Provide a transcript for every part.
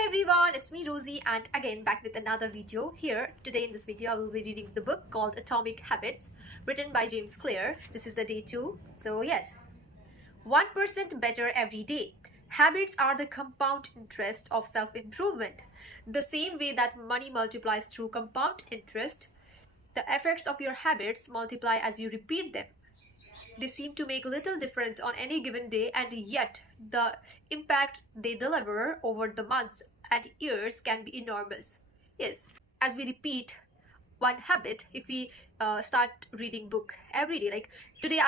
Hello everyone, it's me Rosie and again back with another video. Here, today in this video I will be reading the book called Atomic Habits, written by James Clear. This is the day 2. So yes, 1% better every day. Habits are the compound interest of self-improvement. The same way that money multiplies through compound interest, the effects of your habits multiply as you repeat them. They seem to make little difference on any given day, and yet the impact they deliver over the months and years can be enormous. Yes, as we repeat one habit, if we start reading book every day, like today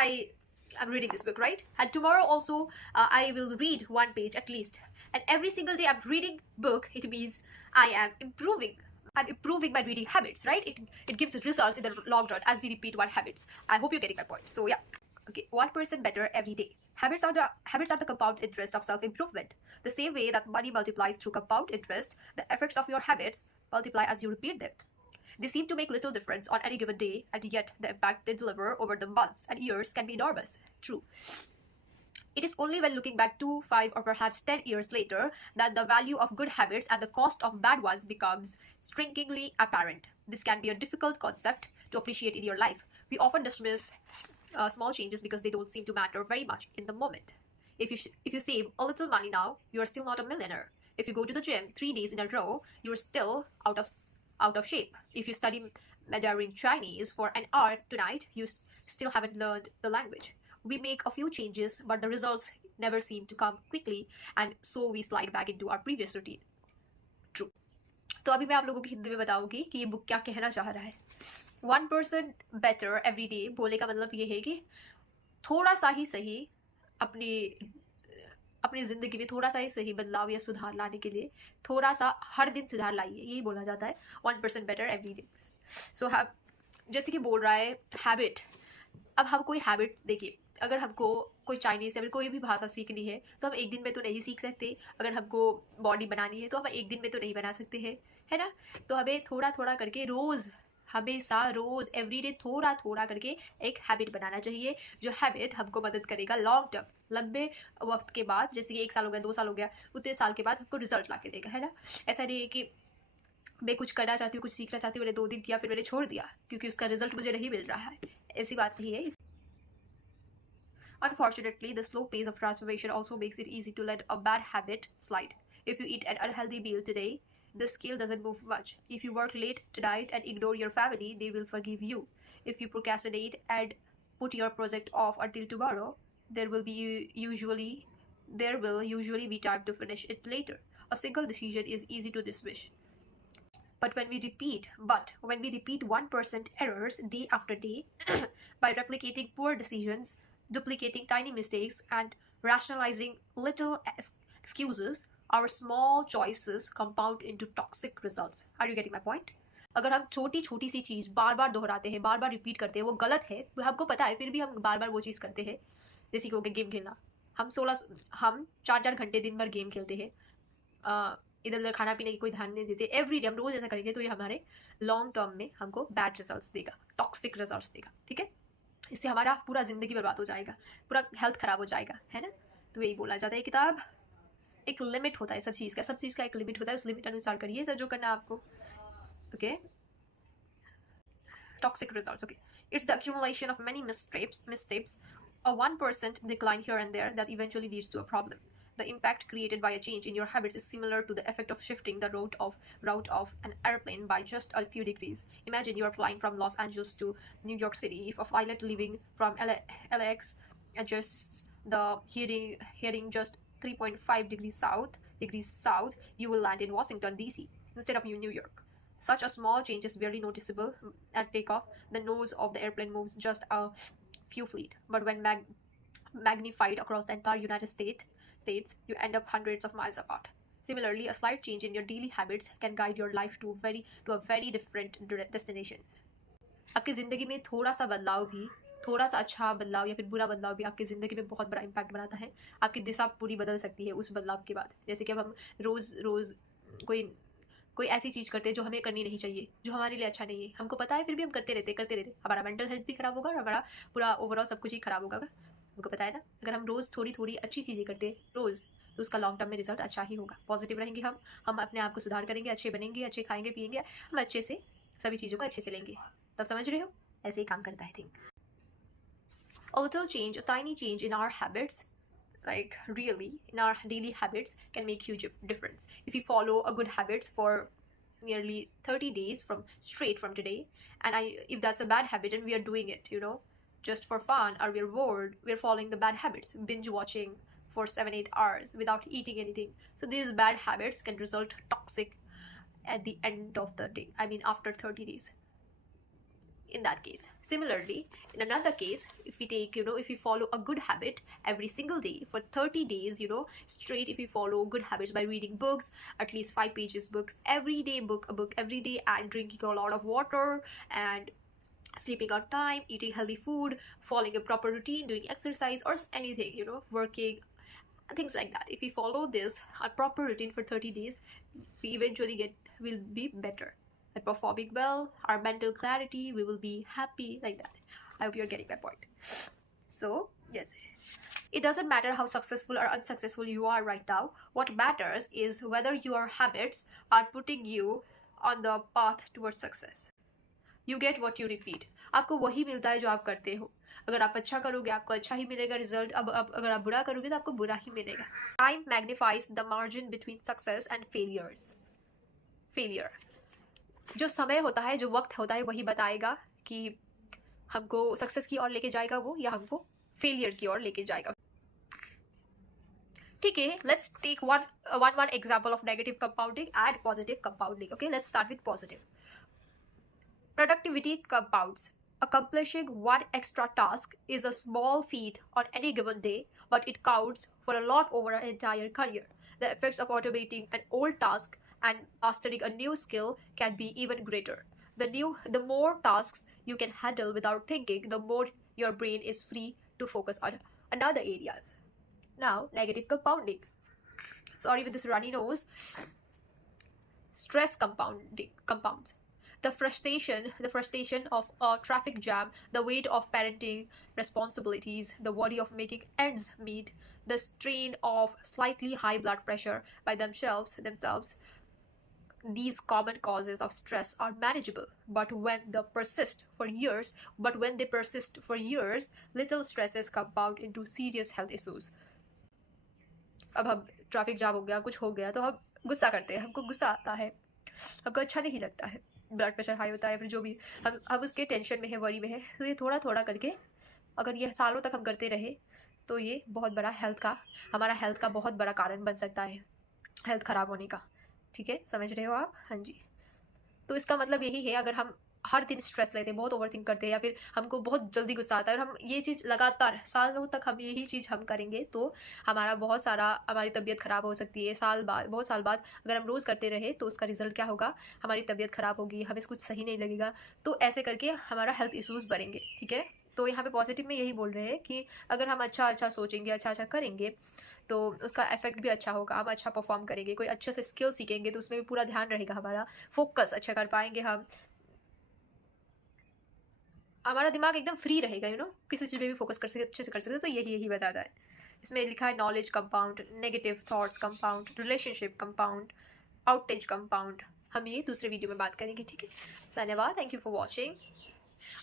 I'm reading this book, right? And tomorrow also I will read one page at least. And every single day I'm reading book, it means I am improving. I'm improving my reading habits, right? It gives results in the long run as we repeat one habits. I hope you're getting my point. So yeah. Okay, 1% better every day. Habits are the compound interest of self-improvement. The same way that money multiplies through compound interest, the effects of your habits multiply as you repeat them. They seem to make little difference on any given day, and yet the impact they deliver over the months and years can be enormous. True. It is only when looking back 2, 5, or perhaps 10 years later that the value of good habits and the cost of bad ones becomes strikingly apparent. This can be a difficult concept to appreciate in your life. We often dismiss small changes because they don't seem to matter very much in the moment. If you save a little money now, you are still not a millionaire. If you go to the gym 3 days in a row, you are still out of shape. If you study Mandarin Chinese for an hour tonight, you still haven't learned the language. We make a few changes, but the results never seem to come quickly, and so we slide back into our previous routine. True. तो अभी मैं आप लोगों की हिंदी में बताऊंगी कि ये बुक क्या कहना चाह रहा है. 1% better every day बोलने का मतलब ये है कि थोड़ा सा ही सही अपनी ज़िंदगी में थोड़ा सा ही सही बदलाव या सुधार लाने के लिए थोड़ा सा हर दिन सुधार लाइए, यही बोला जाता है 1% better every day. सो जैसे कि बोल रहा है हैबिट. अब हम कोई हैबिट देखिए, अगर हमको कोई चाइनीज़ या फिर कोई भी भाषा सीखनी है तो हम एक दिन में तो नहीं सीख सकते. अगर हमको बॉडी बनानी है तो हम एक दिन में तो नहीं बना सकते हैं, है ना. तो हमें थोड़ा थोड़ा करके हमेशा रोज़ एवरीडे थोड़ा थोड़ा करके एक हैबिट बनाना चाहिए, जो हैबिट हमको मदद करेगा लॉन्ग टर्म, लंबे वक्त के बाद. जैसे कि 1 साल हो गया, 2 साल हो गया, उतने साल के बाद हमको रिजल्ट ला के देगा, है ना. ऐसा नहीं है कि मैं कुछ करना चाहती हूँ, कुछ सीखना चाहती हूँ, मैंने 2 दिन किया फिर मैंने छोड़ दिया क्योंकि उसका रिजल्ट मुझे नहीं मिल रहा है. ऐसी बात नहीं है. Unfortunately, the slow pace of transformation also makes it easy to let a bad habit slide. If you eat an unhealthy meal today, the scale doesn't move much. If you work late tonight and ignore your family, they will forgive you. If you procrastinate and put your project off until tomorrow, there will usually be time to finish it later. A single decision is easy to dismiss. But when we repeat 1% errors day after day by replicating poor decisions, duplicating tiny mistakes, and rationalizing little excuses, our small choices compound into toxic results. Are you getting my point? अगर हम छोटी छोटी सी चीज़ बार बार दोहराते हैं, बार बार repeat करते हैं, वो गलत है, हमको पता है, फिर भी हम बार बार वो चीज़ करते हैं. जैसे कि हो गया गेम खेलना. हम 4-4 घंटे दिन भर गेम खेलते हैं, इधर उधर खाना पीने की कोई ध्यान नहीं देते. एवरी डे हम रोज़ ऐसा करेंगे तो ये हमारे लॉन्ग टर्म में हमको बैड रिजल्ट्स देगा, टॉक्सिक रिजल्ट्स देगा. ठीक है, इससे हमारा पूरा ज़िंदगी बर्बाद हो जाएगा, पूरा हेल्थ ख़राब हो जाएगा, है ना. तो यही बोला जाता है किताब, एक लिमिट होता है सब चीज़ का एक लिमिट होता है. उस लिमिट अनुसार करिए सर जो करना है आपको. Okay, toxic results. Okay, it's the accumulation of many missteps, a 1% decline here and there that eventually leads to a problem. The impact created by a change in your habits is similar to the effect of shifting the route of an airplane by just a few degrees. Imagine you are flying from Los Angeles to New York City. If a pilot leaving from LAX adjusts the heading just 3.5 degrees south, you will land in Washington DC instead of New York. Such a small change is barely noticeable at takeoff. The nose of the airplane moves just a few feet, but when magnified across the entire United States, you end up hundreds of miles apart. Similarly, a slight change in your daily habits can guide your life to a very different destinations. आपकी ज़िंदगी में थोड़ा सा बदलाव भी, थोड़ा सा अच्छा बदलाव या फिर बुरा बदलाव भी आपकी ज़िंदगी में बहुत बड़ा इम्पैक्ट बनाता है. आपकी दिशा पूरी बदल सकती है उस बदलाव के बाद. जैसे कि अब हम रोज़ कोई ऐसी चीज़ करते हैं जो हमें करनी नहीं चाहिए, जो हमारे लिए अच्छा नहीं है, हमको पता है, फिर भी हम करते रहते. हमारा मेंटल हेल्थ भी ख़राब होगा और हमारा पूरा ओवरऑल सब कुछ ही ख़राब होगा. हमको पता है ना. अगर हम रोज़ थोड़ी अच्छी चीज़ें करते हैं, रोज़ तो उसका लॉन्ग टर्म में रिजल्ट अच्छा ही होगा। पॉजिटिव रहेंगे हम अपने आप को सुधार करेंगे, अच्छे बनेंगे, अच्छे खाएंगे पिएंगे, हम अच्छे से सभी चीज़ों को अच्छे से लेंगे। तब समझ रहे हो, ऐसे ही काम करता है think. A little change, a tiny change in our habits, like really in our daily habits, can make huge difference. If we follow a good habits for nearly 30 days from straight from today, and if that's a bad habit and we are doing it, you know, just for fun, or we're bored, we're following the bad habits, binge watching for 7-8 hours without eating anything, so these bad habits can result toxic at the end of the day, I mean after 30 days in that case. Similarly, in another case, if we take, you know, if we follow a good habit every single day for 30 days, you know, straight, if we follow good habits by reading books, at least 5 pages books every day, a book every day, and drinking a lot of water, and sleeping on time, eating healthy food, following a proper routine, doing exercise or anything, you know, working, things like that. If we follow this a proper routine for 30 days, we eventually will be better at performing well, our mental clarity, we will be happy, like that. I hope you're getting my point. So yes, it doesn't matter how successful or unsuccessful you are right now. What matters is whether your habits are putting you on the path towards success. You get what you repeat. आपको वही मिलता है जो आप करते हो. अगर आप अच्छा करोगे आपको अच्छा ही मिलेगा रिजल्ट. अब अगर आप बुरा करोगे तो आपको बुरा ही मिलेगा. Time magnifies the margin between success and failure. जो समय होता है, जो वक्त होता है, वही बताएगा कि हमको सक्सेस की ओर लेके जाएगा वो, या हमको फेलियर की ओर लेके जाएगा. ठीक है, let's take one example of negative compounding and positive compounding. Okay, let's start with positive. Productivity compounds. Accomplishing one extra task is a small feat on any given day, but it counts for a lot over an entire career. The effects of automating an old task and mastering a new skill can be even greater. The more tasks you can handle without thinking, the more your brain is free to focus on another areas. Now, negative compounding. Sorry with this runny nose. Stress compounds. The frustration of a traffic jam, the weight of parenting responsibilities, the worry of making ends meet, the strain of slightly high blood pressure by themselves, these common causes of stress are manageable, but when they persist for years, little stresses compound into serious health issues. अब हम traffic jam हो गया, कुछ हो गया, तो हम गुस्सा करते हैं, हमको गुस्सा आता है, हमको अच्छा नहीं लगता है, ब्लड प्रेशर हाई होता है, फिर जो भी हम उसके टेंशन में है, वरी में है. तो ये थोड़ा थोड़ा करके अगर ये सालों तक हम करते रहे तो ये बहुत बड़ा हमारा हेल्थ का बहुत बड़ा कारण बन सकता है, हेल्थ ख़राब होने का. ठीक है, समझ रहे हो आप? हाँ जी. तो इसका मतलब यही है, अगर हम हर दिन स्ट्रेस लेते हैं, बहुत ओवरथिंक करते हैं, या फिर हमको बहुत जल्दी गुस्सा आता है, और हम ये चीज़ लगातार सालों तक हम यही चीज़ हम करेंगे, तो हमारी तबीयत ख़राब हो सकती है. बहुत साल बाद अगर हम रोज़ करते रहे तो उसका रिजल्ट क्या होगा, हमारी तबीयत ख़राब होगी, हमें कुछ सही नहीं लगेगा, तो ऐसे करके हमारा हेल्थ इशूज़ बढ़ेंगे. ठीक है, तो यहाँ पे पॉजिटिव में यही बोल रहे हैं कि अगर हम अच्छा सोचेंगे, अच्छा करेंगे, तो उसका इफेक्ट भी अच्छा होगा, हम अच्छा परफॉर्म करेंगे, कोई अच्छे से स्किल सीखेंगे तो उसमें भी पूरा ध्यान रहेगा, हमारा फोकस अच्छा कर पाएंगे, हमारा दिमाग एकदम फ्री रहेगा, किसी चीज़ में भी फोकस कर सकते, अच्छे से कर सकते. तो यही बताता है. इसमें लिखा है knowledge compound, negative thoughts compound, relationship compound, outage compound. हम ये दूसरे वीडियो में बात करेंगे. ठीक है, धन्यवाद. Thank you for watching.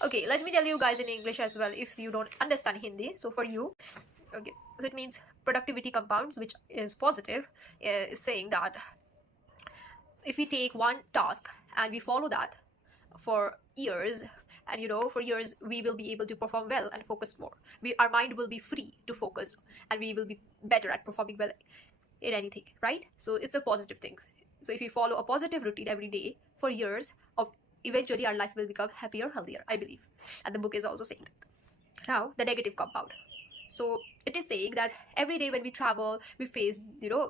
Okay, let me tell you guys in English as well if you don't understand Hindi. So for you, okay, so it means productivity compounds, which is positive, is saying that if we take one task and we follow that for years, and for years we will be able to perform well and focus more. Our mind will be free to focus, and we will be better at performing well in anything, right? So it's a positive thing. So if we follow a positive routine every day for years, eventually our life will become happier, healthier, I believe. And the book is also saying that. Now, the negative compound. So it is saying that every day when we travel, we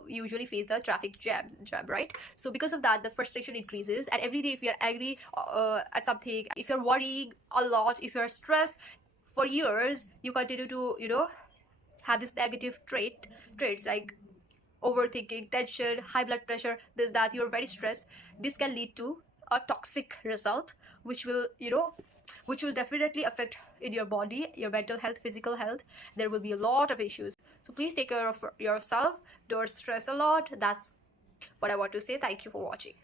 usually face the traffic jam, right? So because of that, the frustration increases, and every day if we are angry at something, if you're worrying a lot, if you're stressed for years, you continue to have this negative traits like overthinking, tension, high blood pressure, this, that, you're very stressed. This can lead to a toxic result, which will definitely affect in your body, your mental health, physical health. There will be a lot of issues. So please take care of yourself. Don't stress a lot. That's what I want to say. Thank you for watching.